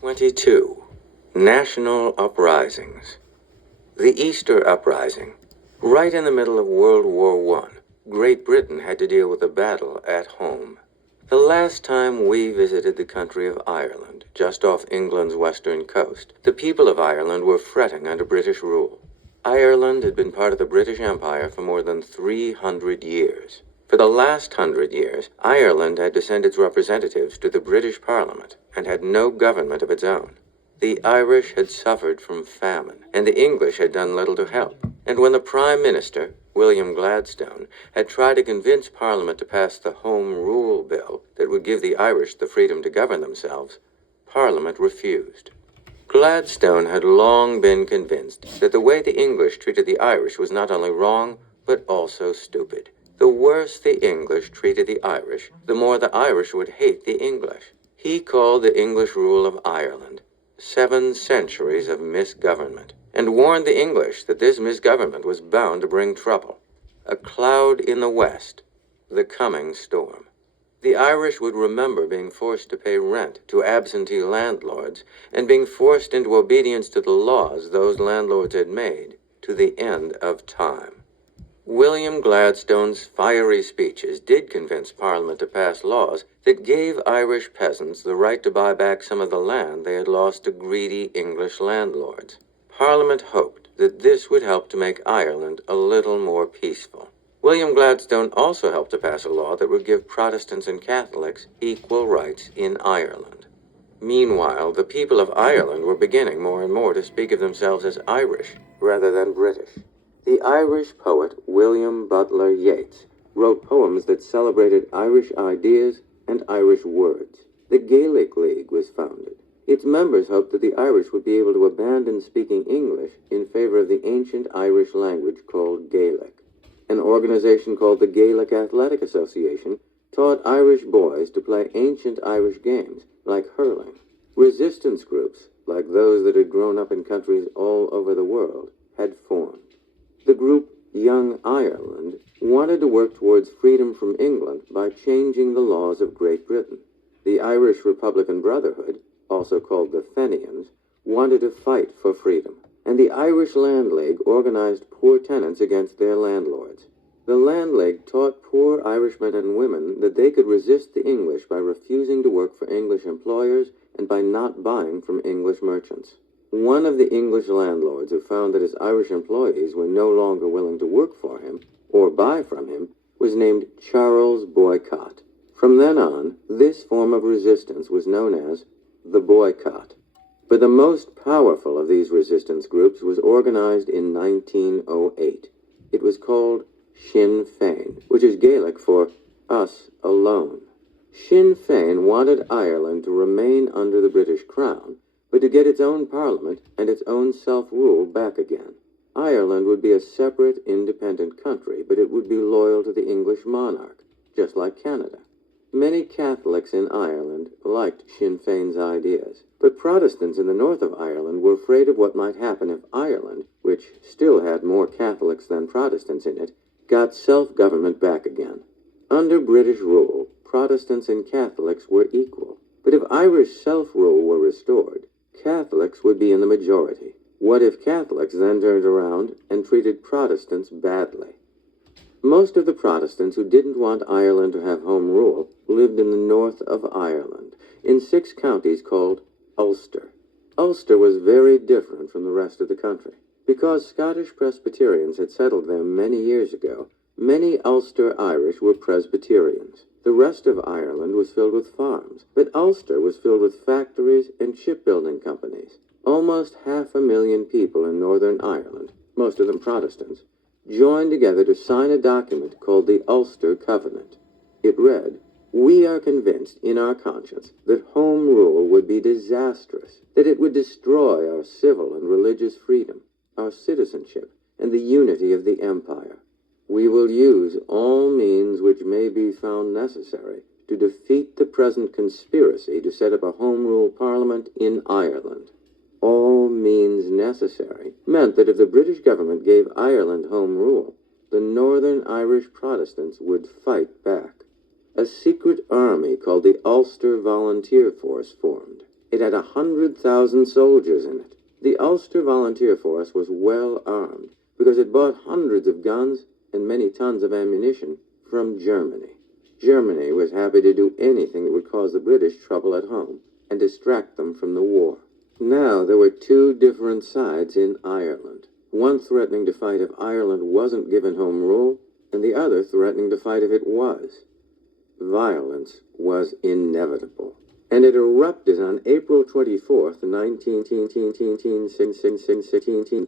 22. National Uprisings. The Easter Uprising. Right in the middle of World War I, Great Britain had to deal with a battle at home. The last time we visited the country of Ireland, just off England's western coast, the people of Ireland were fretting under British rule. Ireland had been part of the British Empire for more than 300 years. For the last 100 years, Ireland had to send its representatives to the British Parliament and had no government of its own. The Irish had suffered from famine, and the English had done little to help. And when the Prime Minister, William Gladstone, had tried to convince Parliament to pass the Home Rule Bill that would give the Irish the freedom to govern themselves, Parliament refused. Gladstone had long been convinced that the way the English treated the Irish was not only wrong, but also stupid. The worse the English treated the Irish, the more the Irish would hate the English. He called the English rule of Ireland 7 centuries of misgovernment, and warned the English that this misgovernment was bound to bring trouble. A cloud in the west, the coming storm. The Irish would remember being forced to pay rent to absentee landlords and being forced into obedience to the laws those landlords had made to the end of time. William Gladstone's fiery speeches did convince Parliament to pass laws that gave Irish peasants the right to buy back some of the land they had lost to greedy English landlords. Parliament hoped that this would help to make Ireland a little more peaceful. William Gladstone also helped to pass a law that would give Protestants and Catholics equal rights in Ireland. Meanwhile, the people of Ireland were beginning more and more to speak of themselves as Irish rather than British. The Irish poet William Butler Yeats wrote poems that celebrated Irish ideas and Irish words. The Gaelic League was founded. Its members hoped that the Irish would be able to abandon speaking English in favor of the ancient Irish language called Gaelic. An organization called the Gaelic Athletic Association taught Irish boys to play ancient Irish games like hurling. Resistance groups, like those that had grown up in countries all over the world, had formed. The group Young Ireland wanted to work towards freedom from England by changing the laws of Great Britain. The Irish Republican Brotherhood, also called the Fenians, wanted to fight for freedom, and the Irish Land League organized poor tenants against their landlords. The Land League taught poor Irishmen and women that they could resist the English by refusing to work for English employers and by not buying from English merchants. One of the English landlords who found that his Irish employees were no longer willing to work for him or buy from him was named Charles Boycott. From then on, this form of resistance was known as the boycott. But the most powerful of these resistance groups was organized in 1908. It was called Sinn Féin, which is Gaelic for us alone. Sinn Féin wanted Ireland to remain under the British Crown, but to get its own parliament and its own self-rule back again. Ireland would be a separate, independent country, but it would be loyal to the English monarch, just like Canada. Many Catholics in Ireland liked Sinn Féin's ideas, but Protestants in the north of Ireland were afraid of what might happen if Ireland, which still had more Catholics than Protestants in it, got self-government back again. Under British rule, Protestants and Catholics were equal, but if Irish self-rule were restored, Catholics would be in the majority. What if Catholics then turned around and treated Protestants badly? Most of the Protestants who didn't want Ireland to have home rule lived in the north of Ireland, in 6 counties called Ulster. Ulster was very different from the rest of the country. Because Scottish Presbyterians had settled there many years ago, many Ulster Irish were Presbyterians. The rest of Ireland was filled with farms, but Ulster was filled with factories and shipbuilding companies. Almost 500,000 people in Northern Ireland, most of them Protestants, joined together to sign a document called the Ulster Covenant. It read, "We are convinced in our conscience that home rule would be disastrous, that it would destroy our civil and religious freedom, our citizenship, and the unity of the empire. We will use all means which may be found necessary to defeat the present conspiracy to set up a home rule parliament in Ireland." All means necessary meant that if the British government gave Ireland home rule, the Northern Irish Protestants would fight back. A secret army called the Ulster Volunteer Force formed. It had 100,000 soldiers in it. The Ulster Volunteer Force was well armed because it bought hundreds of guns and many tons of ammunition from Germany. Germany was happy to do anything that would cause the British trouble at home and distract them from the war. Now there were two different sides in Ireland, one threatening to fight if Ireland wasn't given home rule, and the other threatening to fight if it was. Violence was inevitable, and it erupted on April 24th,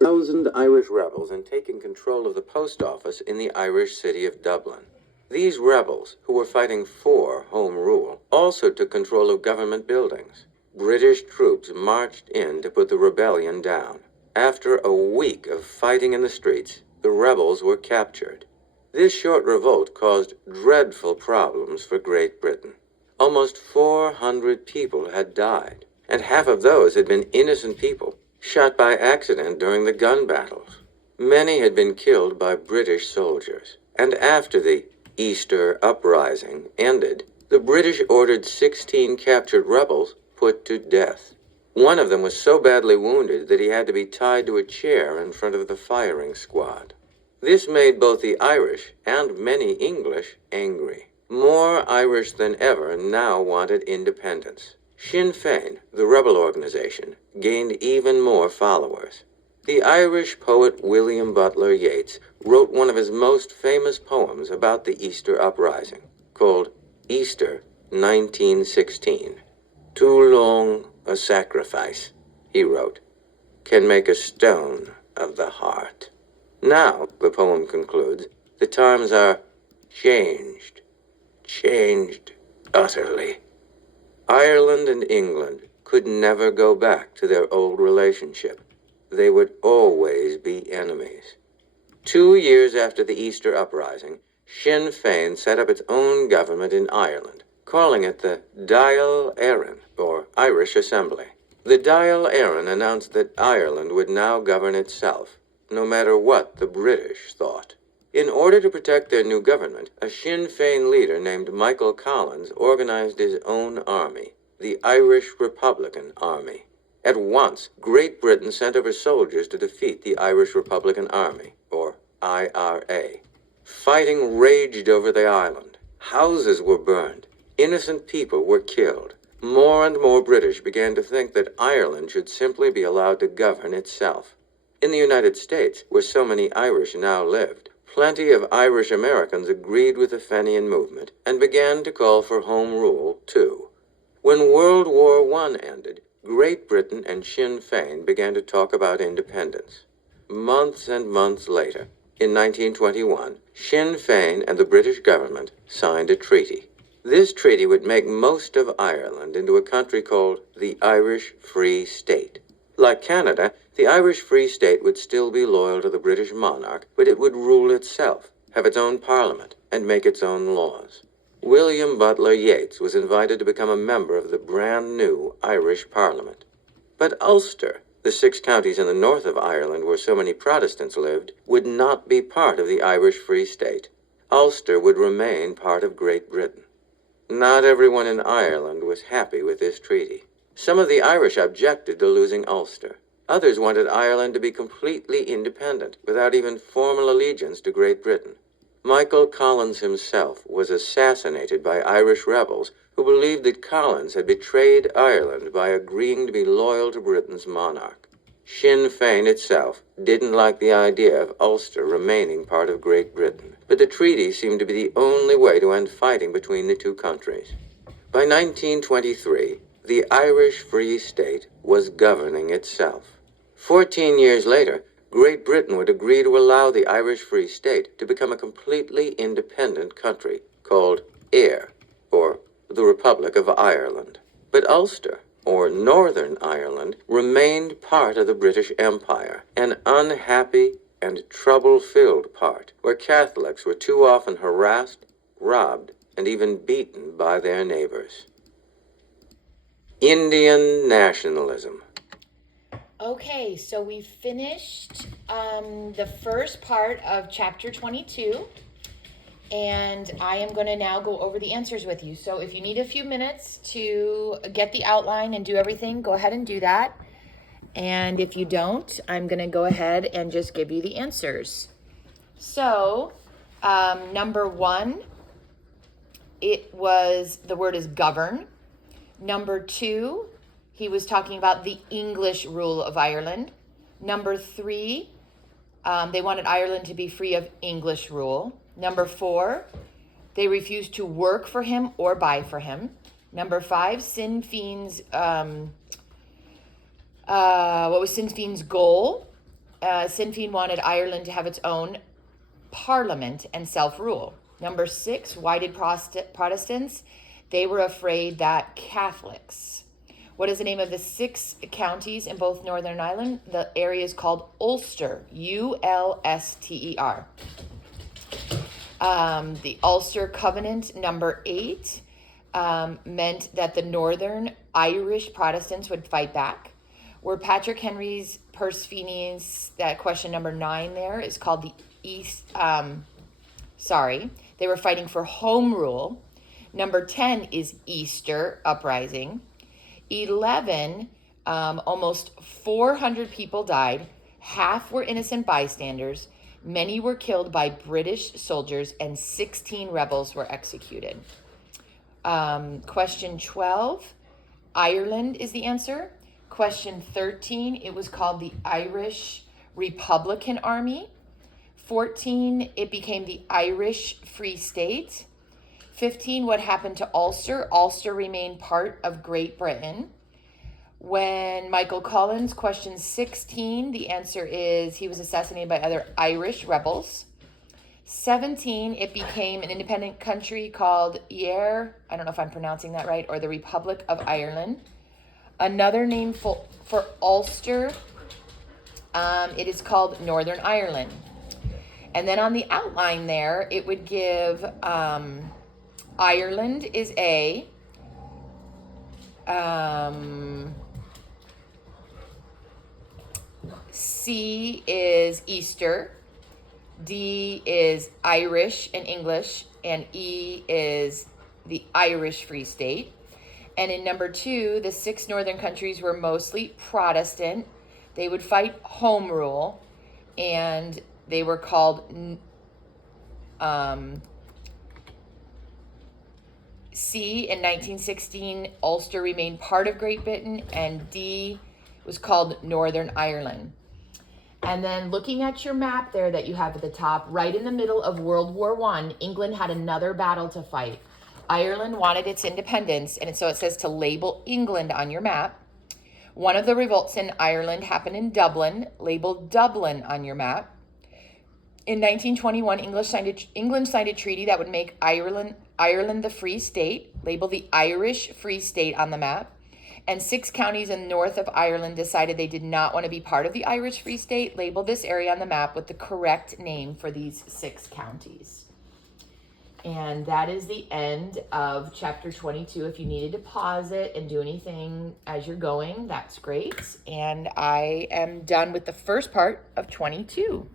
1,000 Irish rebels and taking control of the post office in the Irish city of Dublin. These rebels, who were fighting for home rule, also took control of government buildings. British troops marched in to put the rebellion down. After a week of fighting in the streets, the rebels were captured. This short revolt caused dreadful problems for Great Britain. Almost 400 people had died, and half of those had been innocent people shot by accident during the gun battles. Many had been killed by British soldiers, and after the Easter Uprising ended, the British ordered 16 captured rebels put to death. One of them was so badly wounded that he had to be tied to a chair in front of the firing squad. This made both the Irish and many English angry. More Irish than ever now wanted independence. Sinn Féin, the rebel organization, gained even more followers. The Irish poet William Butler Yeats wrote one of his most famous poems about the Easter Uprising, called Easter 1916. Too long a sacrifice, he wrote, can make a stone of the heart. Now, the poem concludes, the times are changed utterly. Ireland and England could never go back to their old relationship. They would always be enemies. 2 years after the Easter Uprising, Sinn Féin set up its own government in Ireland, calling it the Dáil Éireann, or Irish Assembly. The Dáil Éireann announced that Ireland would now govern itself, no matter what the British thought. In order to protect their new government, a Sinn Féin leader named Michael Collins organized his own army, the Irish Republican Army. At once, Great Britain sent over soldiers to defeat the Irish Republican Army, or IRA. Fighting raged over the island. Houses were burned. Innocent people were killed. More and more British began to think that Ireland should simply be allowed to govern itself. In the United States, where so many Irish now lived, plenty of Irish Americans agreed with the Fenian movement and began to call for home rule, too. When World War I ended, Great Britain and Sinn Féin began to talk about independence. Months and months later, in 1921, Sinn Féin and the British government signed a treaty. This treaty would make most of Ireland into a country called the Irish Free State. Like Canada, the Irish Free State would still be loyal to the British monarch, but it would rule itself, have its own parliament, and make its own laws. William Butler Yeats was invited to become a member of the brand new Irish Parliament. But Ulster, the 6 counties in the north of Ireland where so many Protestants lived, would not be part of the Irish Free State. Ulster would remain part of Great Britain. Not everyone in Ireland was happy with this treaty. Some of the Irish objected to losing Ulster. Others wanted Ireland to be completely independent, without even formal allegiance to Great Britain. Michael Collins himself was assassinated by Irish rebels who believed that Collins had betrayed Ireland by agreeing to be loyal to Britain's monarch. Sinn Féin itself didn't like the idea of Ulster remaining part of Great Britain, but the treaty seemed to be the only way to end fighting between the two countries. By 1923, the Irish Free State was governing itself. 14 years later, Great Britain would agree to allow the Irish Free State to become a completely independent country called Éire, or the Republic of Ireland. But Ulster, or Northern Ireland, remained part of the British Empire, an unhappy and trouble-filled part, where Catholics were too often harassed, robbed, and even beaten by their neighbors. Indian nationalism. Okay, so we finished the first part of chapter 22. and I am going to now go over the answers with you. So if you need a few minutes to get the outline and do everything, go ahead and do that. And if you don't, I'm going to go ahead and just give you the answers. So, number 1, the word is govern. Number 2, he was talking about the English rule of Ireland. Number 3, they wanted Ireland to be free of English rule. Number 4, they refused to work for him or buy for him. Number 5, Sinn Féin's, what was Sinn Féin's goal? Sinn Féin wanted Ireland to have its own parliament and self-rule. Number 6, why did Protestants? They were afraid that Catholics. What is the name of the 6 counties in both Northern Ireland? The area is called Ulster, Ulster. The Ulster Covenant, number 8, meant that the Northern Irish Protestants would fight back. Where Patrick Henry's Purse Feni's, that question number 9 there, is called the East, they were fighting for home rule. Number 10 is Easter Uprising. 11, almost 400 people died. Half were innocent bystanders. Many were killed by British soldiers, and 16 rebels were executed. Question 12, Ireland is the answer. Question 13, it was called the Irish Republican Army. 14, it became the Irish Free State. 15, what happened to Ulster? Ulster remained part of Great Britain. When Michael Collins, question 16, the answer is he was assassinated by other Irish rebels. 17, it became an independent country called I don't know if I'm pronouncing that right, or the Republic of Ireland. Another name for Ulster, it is called Northern Ireland. And then on the outline there, it would give Ireland is A, C is Easter, D is Irish and English, and E is the Irish Free State. And in number 2, the 6 northern countries were mostly Protestant. They would fight home rule, and they were called C, in 1916, Ulster remained part of Great Britain, and D was called Northern Ireland. And then looking at your map there that you have at the top, right in the middle of World War I, England had another battle to fight. Ireland wanted its independence, and so it says to label England on your map. One of the revolts in Ireland happened in Dublin. Label Dublin on your map. In 1921, England signed a treaty that would make Ireland the Free State. Label the Irish Free State on the map. And 6 counties in the north of Ireland decided they did not want to be part of the Irish Free State. Label this area on the map with the correct name for these 6 counties. And that is the end of chapter 22. If you needed to pause it and do anything as you're going, that's great. And I am done with the first part of 22.